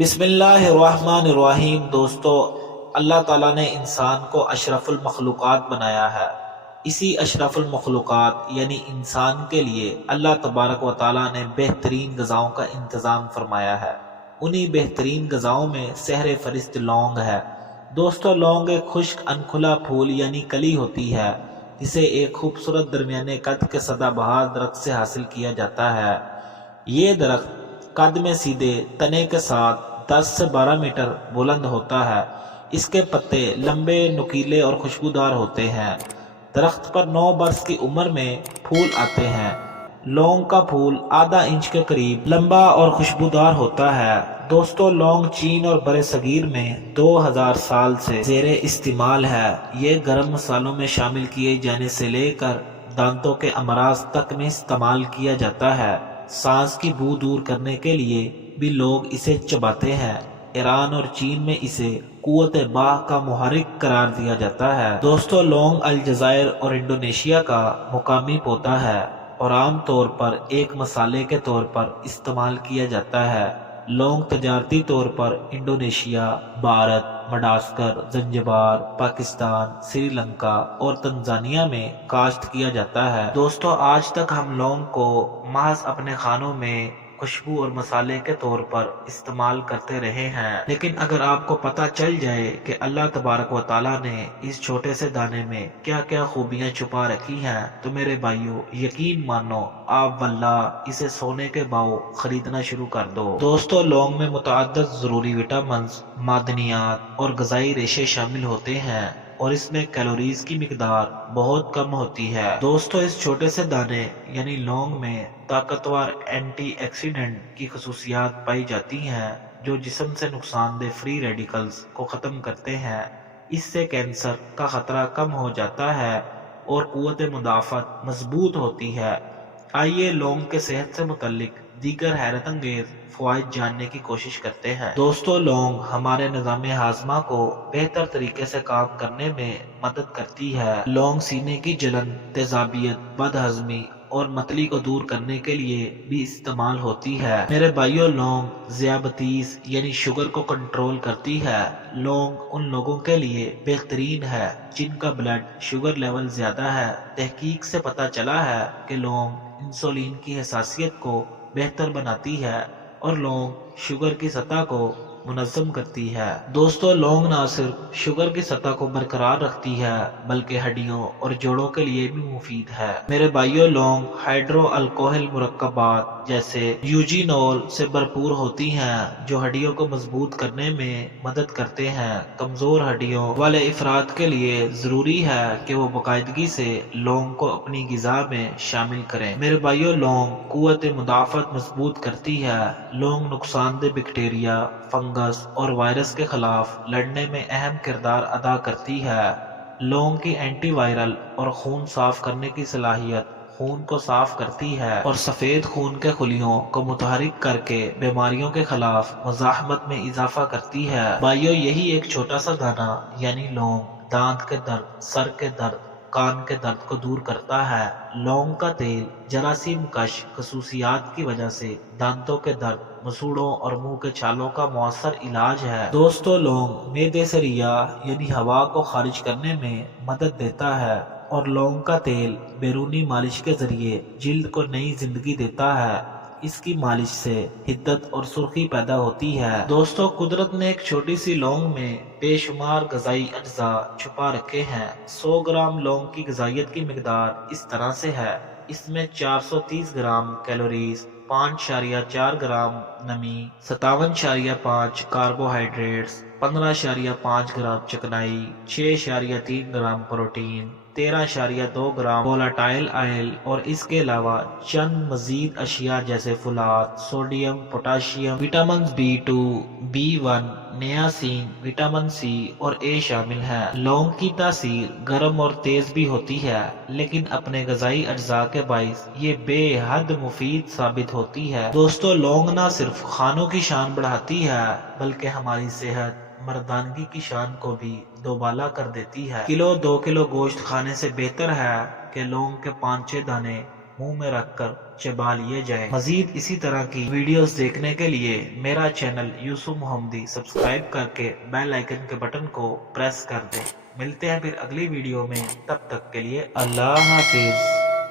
بسم اللہ الرحمن الرحیم۔ دوستو، اللہ تعالیٰ نے انسان کو اشرف المخلوقات بنایا ہے۔ اسی اشرف المخلوقات یعنی انسان کے لیے اللہ تبارک و تعالیٰ نے بہترین غذاؤں کا انتظام فرمایا ہے۔ انہی بہترین غذاؤں میں سحر فرست لونگ ہے۔ دوستو، لونگ ایک خشک انکھلا پھول یعنی کلی ہوتی ہے جسے ایک خوبصورت درمیانے قد کے سدا بہار درخت سے حاصل کیا جاتا ہے۔ یہ درخت قد میں سیدھے تنے کے ساتھ 10 سے 12 میٹر بلند ہوتا ہے۔ اس کے پتے لمبے، نوکیلے اور خوشبودار ہوتے ہیں۔ درخت پر 9 برس کی عمر میں پھول آتے ہیں۔ لونگ کا پھول آدھا انچ کے قریب لمبا اور خوشبودار ہوتا ہے۔ دوستو، لونگ چین اور برِ صغیر میں 2000 سال سے زیر استعمال ہے۔ یہ گرم مسالوں میں شامل کیے جانے سے لے کر دانتوں کے امراض تک میں استعمال کیا جاتا ہے۔ سانس کی بو دور کرنے کے لیے بھی لوگ اسے چباتے ہیں۔ ایران اور چین میں اسے قوت باہ کا محرک قرار دیا جاتا ہے۔ دوستو، لونگ الجزائر اور انڈونیشیا کا مقامی پودا ہے اور عام طور پر ایک مسالے کے طور پر استعمال کیا جاتا ہے۔ لونگ تجارتی طور پر Indonesia, Bharat, Madagascar, Zanzibar, Pakistan, Sri Lanka اور تنزانیہ میں کاشت کیا جاتا ہے۔ دوستو، آج تک ہم لونگ کو محض اپنے کھانوں میں خوشبو اور مسالے کے طور پر استعمال کرتے رہے ہیں، لیکن اگر آپ کو پتہ چل جائے کہ اللہ تبارک و تعالیٰ نے اس چھوٹے سے دانے میں کیا کیا خوبیاں چھپا رکھی ہیں تو میرے بھائیو، یقین مانو آپ واللہ اسے سونے کے بھاؤ خریدنا شروع کر دو۔ دوستو، لونگ میں متعدد ضروری وٹامنز، معدنیات اور غذائی ریشے شامل ہوتے ہیں اور اس میں کیلوریز کی مقدار بہت کم ہوتی ہے۔ دوستو، اس چھوٹے سے دانے یعنی لونگ میں طاقتور اینٹی ایکسیڈنٹ کی خصوصیات پائی جاتی ہیں جو جسم سے نقصان دہ فری ریڈیکلز کو ختم کرتے ہیں۔ اس سے کینسر کا خطرہ کم ہو جاتا ہے اور قوت مدافعت مضبوط ہوتی ہے۔ آئیے لونگ کے صحت سے متعلق دیگر حیرت انگیز فوائد جاننے کی کوشش کرتے ہیں۔ دوستو، لونگ ہمارے نظام ہاضمہ کو بہتر طریقے سے کام کرنے میں مدد کرتی ہے۔ لونگ سینے کی جلن، تیزابیت، بد ہضمی اور متلی کو دور کرنے کے لیے بھی استعمال ہوتی ہے۔ میرے بھائیو، لونگ ذیابیطس یعنی شوگر کو کنٹرول کرتی ہے۔ لونگ ان لوگوں کے لیے بہترین ہے جن کا بلڈ شوگر لیول زیادہ ہے۔ تحقیق سے پتہ چلا ہے کہ لونگ انسولین کی حساسیت کو بہتر بناتی ہے اور لونگ شوگر کی سطح کو منظم کرتی ہے۔ دوستو، لونگ نہ صرف شوگر کی سطح کو برقرار رکھتی ہے بلکہ ہڈیوں اور جوڑوں کے لیے بھی مفید ہے۔ میرے بھائیو، لونگ ہائیڈرو الکوہل مرکبات جیسے یوجینول سے بھرپور ہوتی ہیں جو ہڈیوں کو مضبوط کرنے میں مدد کرتے ہیں۔ کمزور ہڈیوں والے افراد کے لیے ضروری ہے کہ وہ باقاعدگی سے لونگ کو اپنی غذا میں شامل کریں۔ میرے بھائیو، لونگ قوت مدافعت مضبوط کرتی ہے۔ لونگ نقصان دہ بیکٹیریا، فنگس اور وائرس کے خلاف لڑنے میں اہم کردار ادا کرتی ہے۔ لونگ کی اینٹی وائرل اور خون صاف کرنے کی صلاحیت خون کو صاف کرتی ہے اور سفید خون کے خلیوں کو متحرک کر کے بیماریوں کے خلاف مزاحمت میں اضافہ کرتی ہے۔ بھائیو، یہی ایک چھوٹا سا دانہ یعنی لونگ دانت کے درد، سر کے درد، کان کے درد کو دور کرتا ہے۔ لونگ کا تیل جراثیم کش خصوصیات کی وجہ سے دانتوں کے درد، مسوڑوں اور منہ کے چھالوں کا مؤثر علاج ہے۔ دوستو، لونگ معدے سے ریا یعنی ہوا کو خارج کرنے میں مدد دیتا ہے اور لونگ کا تیل بیرونی مالش کے ذریعے جلد کو نئی زندگی دیتا ہے۔ اس کی مالش سے حدت اور سرخی پیدا ہوتی ہے۔ دوستو، قدرت نے ایک چھوٹی سی لونگ میں بے شمار غذائی اجزاء چھپا رکھے ہیں۔ 100 گرام لونگ کی غذائیت کی مقدار اس طرح سے ہے۔ اس میں 430 گرام کیلوریز، 5.4 گرام نمی، 57.5 کاربوہائیڈریٹس، 15.5 گرام چکنائی، 6.3 گرام پروٹین، 13.2 گرام وولٹائل آئل اور اس کے علاوہ چند مزید اشیاء جیسے فولاد، sodium, potassium, vitamin B2، B1، niacin, vitamin C اور اے شامل ہیں۔ لونگ کی تاثیر گرم اور تیز بھی ہوتی ہے، لیکن اپنے غذائی اجزاء کے باعث یہ بے حد مفید ثابت ہوتی ہے۔ دوستو، لونگ نہ صرف کھانوں کی شان بڑھاتی ہے بلکہ ہماری صحت، مردانگی کی شان کو بھی دوبالا کر دیتی ہے۔ 1-2 کلو گوشت کھانے سے بہتر ہے کہ لونگ کے 5-6 دانے منہ میں رکھ کر چبا لیے جائیں۔ مزید اسی طرح کی ویڈیوز دیکھنے کے لیے میرا چینل یوسف محمدی سبسکرائب کر کے بیل آئیکن کے بٹن کو پریس کر دیں۔ ملتے ہیں پھر اگلی ویڈیو میں، تب تک کے لیے اللہ حافظ۔